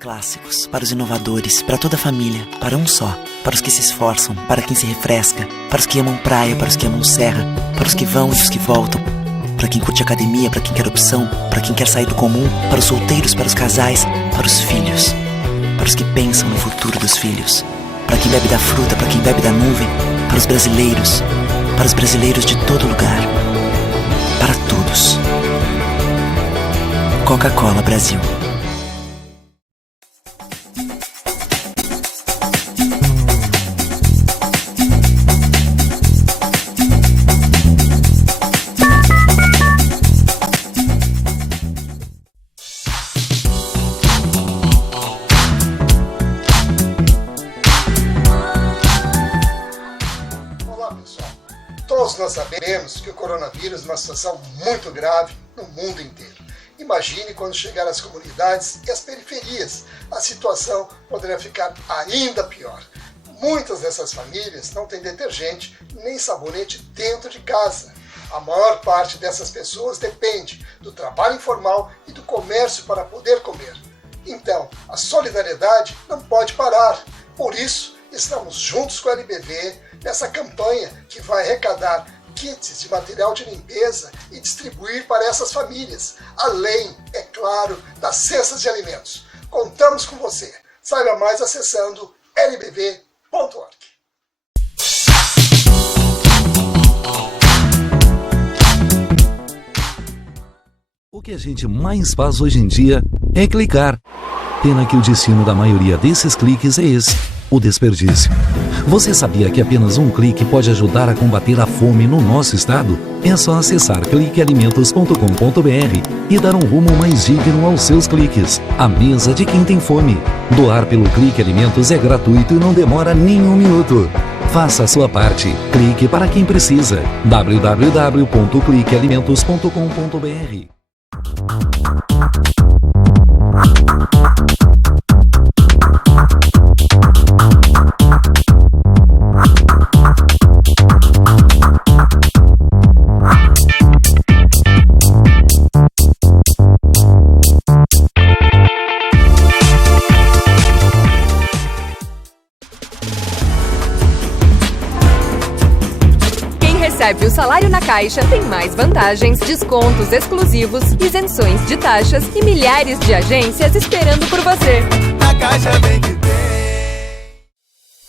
clássicos, para os inovadores, para toda a família, para um só, para os que se esforçam, para quem se refresca, para os que amam praia, para os que amam serra, para os que vão e os que voltam, para quem curte academia, para quem quer opção, para quem quer sair do comum, para os solteiros, para os casais, para os filhos, para os que pensam no futuro dos filhos, para quem bebe da fruta, para quem bebe da nuvem, para os brasileiros de todo lugar, para todos. Coca-Cola Brasil. Todos nós sabemos que o coronavírus é uma situação muito grave no mundo inteiro. Imagine quando chegar às comunidades e às periferias, a situação poderá ficar ainda pior. Muitas dessas famílias não têm detergente nem sabonete dentro de casa. A maior parte dessas pessoas depende do trabalho informal e do comércio para poder comer. Então, a solidariedade não pode parar. Por isso, estamos juntos com a LBV nessa campanha que vai arrecadar kits de material de limpeza e distribuir para essas famílias, além, é claro, das cestas de alimentos. Contamos com você. Saiba mais acessando lbv.org. O que a gente mais faz hoje em dia é clicar. Pena que o destino da maioria desses cliques é esse: o desperdício. Você sabia que apenas um clique pode ajudar a combater a fome no nosso estado? É só acessar cliquealimentos.com.br e dar um rumo mais digno aos seus cliques. A mesa de quem tem fome. Doar pelo Clique Alimentos é gratuito e não demora nem um minuto. Faça a sua parte. Clique para quem precisa. www.cliquealimentos.com.br. Recebe o salário na Caixa, tem mais vantagens, descontos exclusivos, isenções de taxas e milhares de agências esperando por você. Na Caixa vem que tem.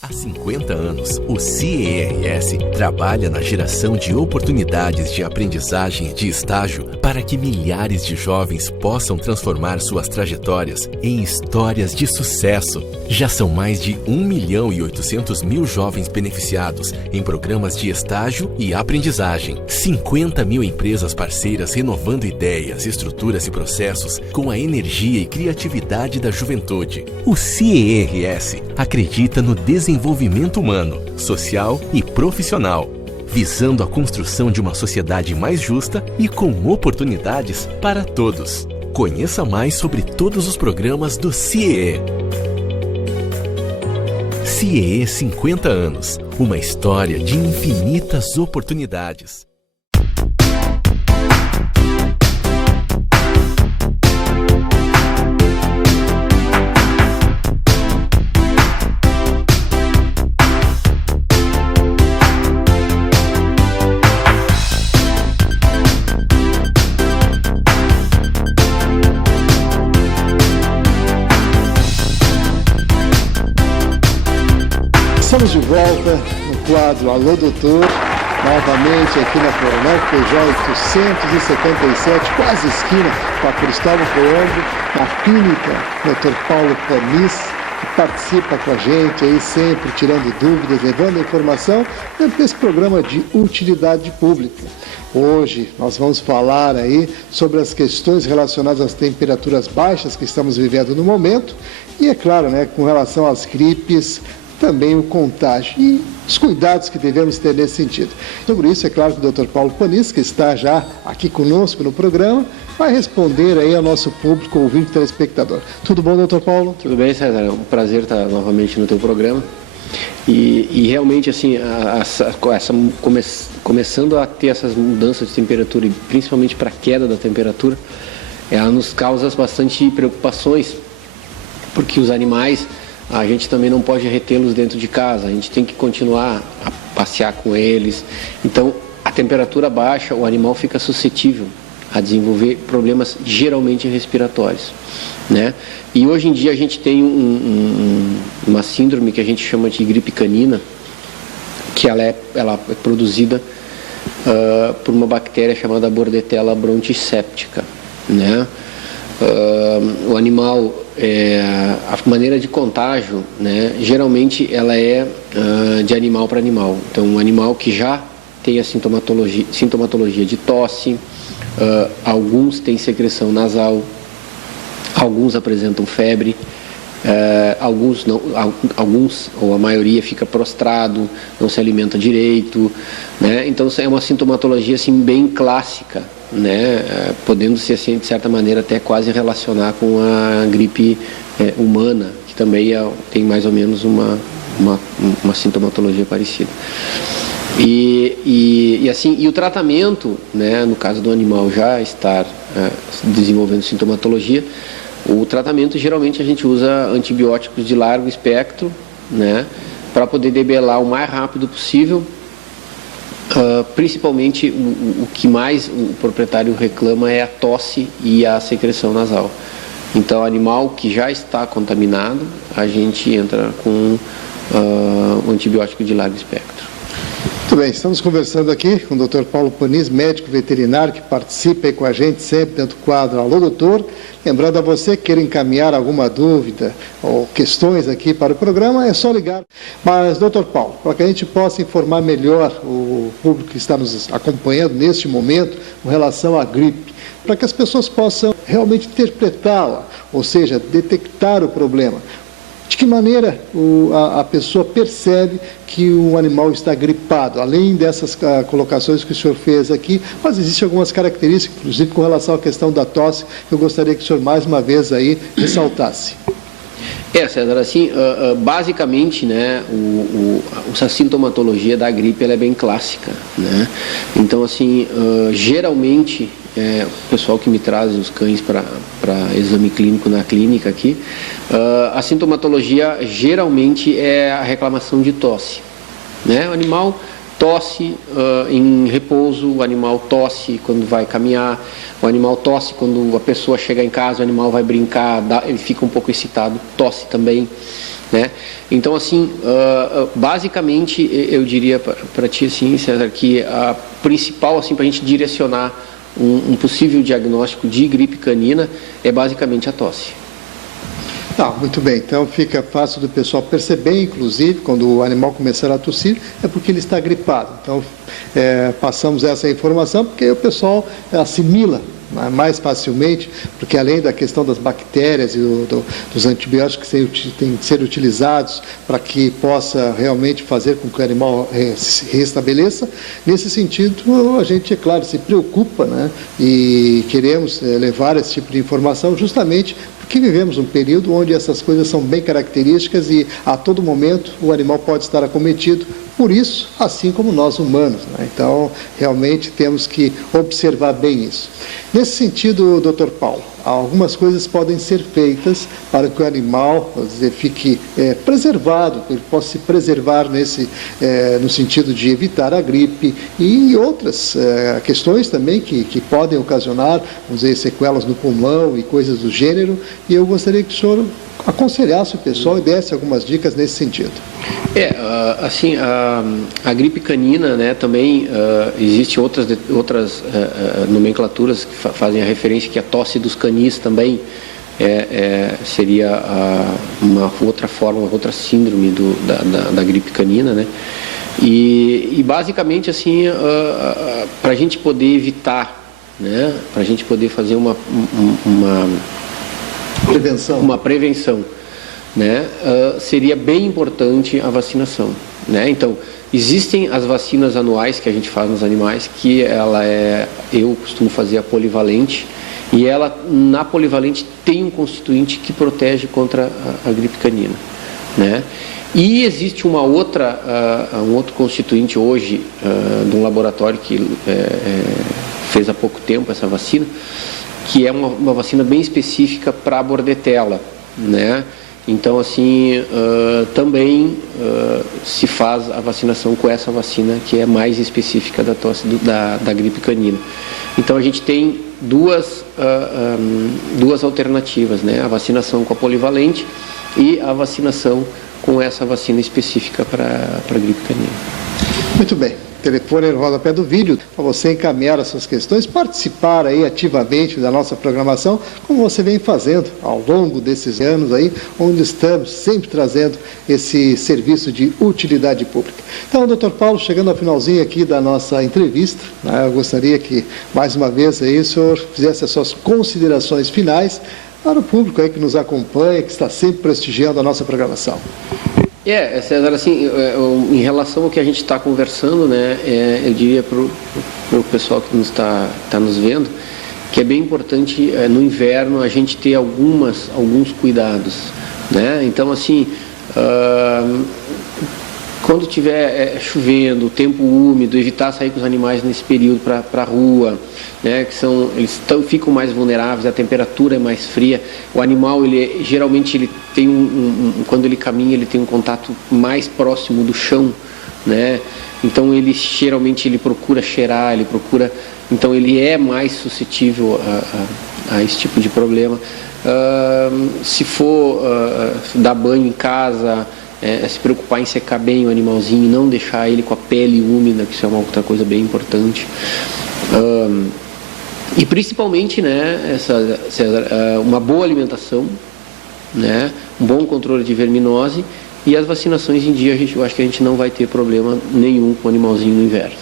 Há 50 anos, o CIERS trabalha na geração de oportunidades de aprendizagem e de estágio para que milhares de jovens possam transformar suas trajetórias em histórias de sucesso. Já são mais de 1.800.000 jovens beneficiados em programas de estágio e aprendizagem. 50 mil empresas parceiras renovando ideias, estruturas e processos com a energia e criatividade da juventude. O CIERS acredita no desenvolvimento humano, social e profissional, visando a construção de uma sociedade mais justa e com oportunidades para todos. Conheça mais sobre todos os programas do CIE. CIE 50 anos, uma história de infinitas oportunidades. Estamos de volta no quadro Alô Doutor, novamente aqui na Coronel Feijó 877, quase esquina com a Cristóvão Colombo, na clínica Dr. Paulo Panis, que participa com a gente aí sempre, tirando dúvidas, levando informação dentro desse programa de utilidade pública. Hoje nós vamos falar aí sobre as questões relacionadas às temperaturas baixas que estamos vivendo no momento e, é claro, né, com relação às gripes, também o contágio e os cuidados que devemos ter nesse sentido. Sobre isso, é claro que o Dr. Paulo Panis, que está já aqui conosco no programa, vai responder aí ao nosso público ouvinte e telespectador. Tudo bom, Dr. Paulo? Tudo bem, César. É um prazer estar novamente no teu programa. E realmente, assim, começando a ter essas mudanças de temperatura, e principalmente para a queda da temperatura, ela nos causa bastante preocupações, porque os animais, a gente também não pode retê-los dentro de casa, a gente tem que continuar a passear com eles. Então, a temperatura baixa, o animal fica suscetível a desenvolver problemas geralmente respiratórios, né? E hoje em dia a gente tem uma síndrome que a gente chama de gripe canina, que ela é produzida por uma bactéria chamada Bordetella bronticéptica, né? O animal, a maneira de contágio, né, geralmente ela é de animal para animal. Então, um animal que já tem a sintomatologia de tosse, alguns têm secreção nasal, alguns apresentam febre, alguns não, alguns ou a maioria fica prostrado, não se alimenta direito, né? Então é uma sintomatologia assim bem clássica, né? Podendo se assim, de certa maneira até quase relacionar com a gripe humana, que também tem mais ou menos uma sintomatologia parecida. E o tratamento, né, no caso do animal já estar desenvolvendo sintomatologia, o tratamento geralmente a gente usa antibióticos de largo espectro, né, para poder debelar o mais rápido possível. Principalmente o que mais o proprietário reclama é a tosse e a secreção nasal. Então, animal que já está contaminado, a gente entra com o antibiótico de largo espectro. Muito bem, estamos conversando aqui com o Dr. Paulo Panis, médico veterinário, que participa aí com a gente sempre dentro do quadro Alô Doutor. Lembrando a você que queira encaminhar alguma dúvida ou questões aqui para o programa, é só ligar. Mas, Dr. Paulo, para que a gente possa informar melhor o público que está nos acompanhando neste momento com relação à gripe, para que as pessoas possam realmente interpretá-la, ou seja, detectar o problema. De que maneira a pessoa percebe que o animal está gripado? Além dessas colocações que o senhor fez aqui, mas existem algumas características, inclusive com relação à questão da tosse, que eu gostaria que o senhor mais uma vez aí ressaltasse. César, assim, basicamente, né, a sintomatologia da gripe ela é bem clássica, né? Então, assim, geralmente, o pessoal que me traz os cães para exame clínico na clínica aqui, a sintomatologia geralmente é a reclamação de tosse, né? O animal tosse em repouso, o animal tosse quando vai caminhar, o animal tosse quando a pessoa chega em casa, o animal vai brincar, ele fica um pouco excitado, tosse também, né? Então, assim, basicamente, eu diria para ti, assim, César, que a principal, assim, para a gente direcionar um possível diagnóstico de gripe canina é basicamente a tosse. Muito bem, então fica fácil do pessoal perceber, inclusive, quando o animal começar a tossir, é porque ele está gripado. Então, passamos essa informação porque o pessoal assimila mais facilmente, porque além da questão das bactérias e dos antibióticos que têm que ser utilizados para que possa realmente fazer com que o animal se restabeleça, nesse sentido a gente, é claro, se preocupa, né, e queremos levar esse tipo de informação justamente porque vivemos um período onde essas coisas são bem características e a todo momento o animal pode estar acometido por isso, assim como nós humanos, né? Então, realmente temos que observar bem isso. Nesse sentido, Dr. Paulo, algumas coisas podem ser feitas para que o animal, vamos dizer, fique preservado, que ele possa se preservar no sentido de evitar a gripe e outras questões também que podem ocasionar, vamos dizer, sequelas no pulmão e coisas do gênero, e eu gostaria que o senhor aconselhasse o pessoal e desse algumas dicas nesse sentido. Assim, a gripe canina, né, também existem outras nomenclaturas que fazem a referência que a tosse dos canis também seria uma outra forma, outra síndrome da gripe canina, né? E basicamente, assim, para a gente poder evitar, né, para a gente poder fazer uma prevenção, né? Seria bem importante a vacinação, né? Então, existem as vacinas anuais que a gente faz nos animais, que eu costumo fazer a polivalente, e na polivalente tem um constituinte que protege contra a gripe canina, né? E existe um outro constituinte hoje de um laboratório que fez há pouco tempo essa vacina, que é uma vacina bem específica para a bordetela, né? Então, assim, também se faz a vacinação com essa vacina que é mais específica da tosse da gripe canina. Então, a gente tem duas alternativas, né? A vacinação com a polivalente e a vacinação com essa vacina específica para a gripe canina. Muito bem. O telefone é no rodapé do vídeo para você encaminhar as suas questões, participar aí ativamente da nossa programação, como você vem fazendo ao longo desses anos aí, onde estamos sempre trazendo esse serviço de utilidade pública. Então, doutor Paulo, chegando ao finalzinho aqui da nossa entrevista, né, eu gostaria que, mais uma vez, aí, o senhor fizesse as suas considerações finais para o público aí que nos acompanha, que está sempre prestigiando a nossa programação. César, assim, em relação ao que a gente está conversando, né, eu diria para o pessoal que está nos vendo, que é bem importante no inverno a gente ter alguns cuidados, né? Então, assim, quando estiver chovendo, tempo úmido, evitar sair com os animais nesse período para a rua, né, eles ficam mais vulneráveis, a temperatura é mais fria, o animal geralmente ele tem quando ele caminha ele tem um contato mais próximo do chão, né? Então geralmente ele procura cheirar, então ele é mais suscetível a esse tipo de problema. Se for dar banho em casa, se preocupar em secar bem o animalzinho, não deixar ele com a pele úmida, que isso é uma outra coisa bem importante. E principalmente, né, César, uma boa alimentação, né, um bom controle de verminose e as vacinações em dia, eu acho que a gente não vai ter problema nenhum com o animalzinho no inverno.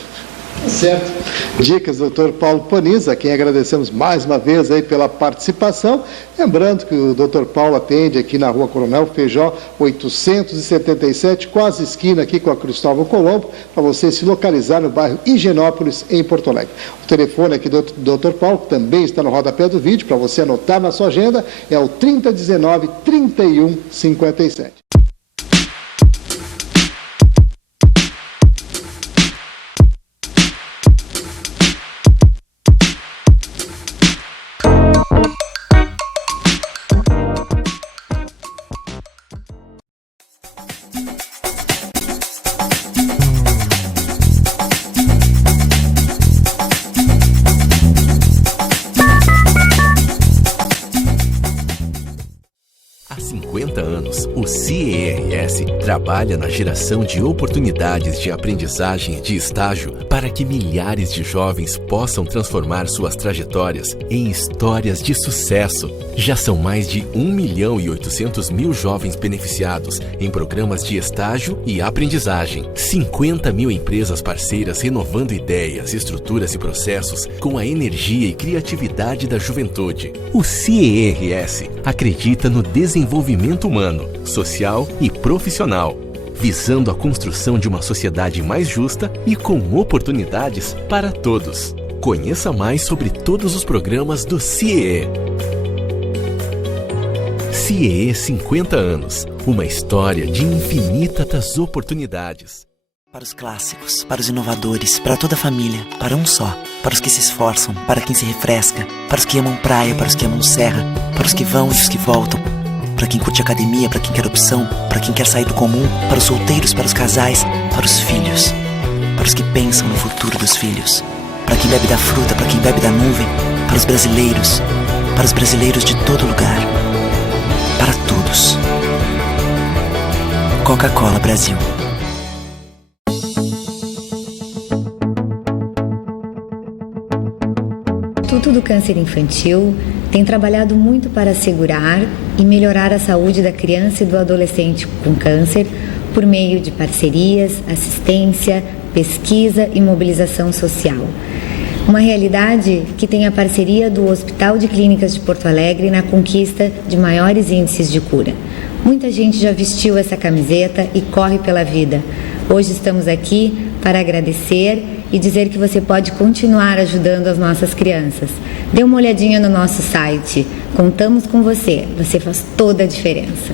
Certo. Dicas do Dr. Paulo Paniza, a quem agradecemos mais uma vez aí pela participação. Lembrando que o Dr. Paulo atende aqui na Rua Coronel Feijó, 877, quase esquina aqui com a Cristóvão Colombo, para você se localizar no bairro Higienópolis, em Porto Alegre. O telefone aqui do Dr. Paulo, que também está no rodapé do vídeo, para você anotar na sua agenda, é o 3019-3157. O CIERS trabalha na geração de oportunidades de aprendizagem e de estágio para que milhares de jovens possam transformar suas trajetórias em histórias de sucesso. Já são mais de 1.800.000 jovens beneficiados em programas de estágio e aprendizagem. 50 mil empresas parceiras renovando ideias, estruturas e processos com a energia e criatividade da juventude. O CIERS acredita no desenvolvimento humano, social e profissional, visando a construção de uma sociedade mais justa e com oportunidades para todos. Conheça mais sobre todos os programas do CIEE. CIEE 50 anos, uma história de infinitas oportunidades. Para os clássicos, para os inovadores, para toda a família, para um só. Para os que se esforçam, para quem se refresca, para os que amam praia, para os que amam serra, para os que vão e os que voltam. Para quem curte academia, para quem quer opção, para quem quer sair do comum, para os solteiros, para os casais, para os filhos, para os que pensam no futuro dos filhos, para quem bebe da fruta, para quem bebe da nuvem, para os brasileiros de todo lugar, para todos. Coca-Cola Brasil. O Instituto do Câncer Infantil tem trabalhado muito para assegurar e melhorar a saúde da criança e do adolescente com câncer por meio de parcerias, assistência, pesquisa e mobilização social. Uma realidade que tem a parceria do Hospital de Clínicas de Porto Alegre na conquista de maiores índices de cura. Muita gente já vestiu essa camiseta e corre pela vida. Hoje estamos aqui para agradecer e dizer que você pode continuar ajudando as nossas crianças. Dê uma olhadinha no nosso site. Contamos com você. Você faz toda a diferença.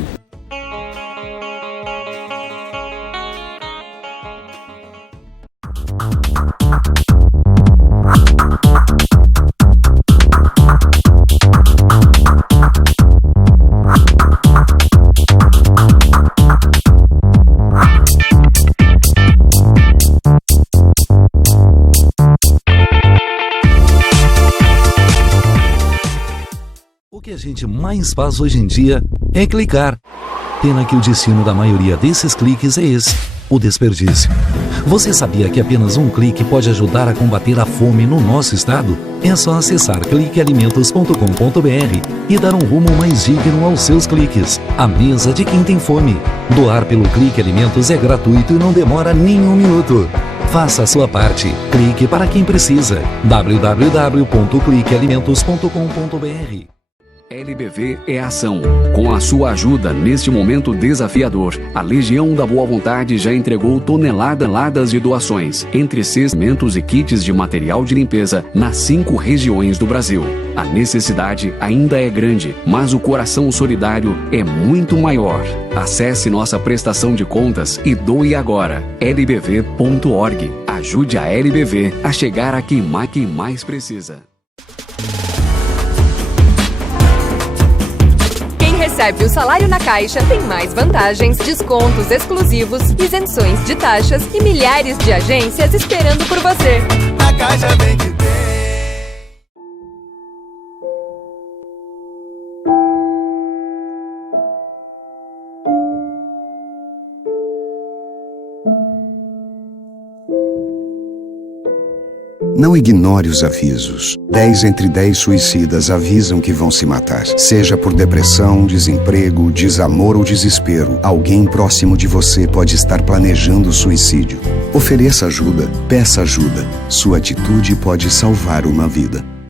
gente mais faz hoje em dia é clicar. Pena que o destino da maioria desses cliques é esse, o desperdício. Você sabia que apenas um clique pode ajudar a combater a fome no nosso estado? É só acessar cliquealimentos.com.br e dar um rumo mais digno aos seus cliques. A mesa de quem tem fome. Doar pelo Clique Alimentos é gratuito e não demora nem um minuto. Faça a sua parte. Clique para quem precisa. www.cliquealimentos.com.br. LBV é ação. Com a sua ajuda neste momento desafiador, a Legião da Boa Vontade já entregou toneladas de doações, entre cestos e kits de material de limpeza nas 5 regiões do Brasil. A necessidade ainda é grande, mas o coração solidário é muito maior. Acesse nossa prestação de contas e doe agora. lbv.org. Ajude a LBV a chegar a quem mais precisa. Recebe o salário na Caixa tem mais vantagens, descontos exclusivos, isenções de taxas e milhares de agências esperando por você. Na Caixa vem que tem. Não ignore os avisos. 10 entre 10 suicidas avisam que vão se matar. Seja por depressão, desemprego, desamor ou desespero, alguém próximo de você pode estar planejando suicídio. Ofereça ajuda, peça ajuda. Sua atitude pode salvar uma vida.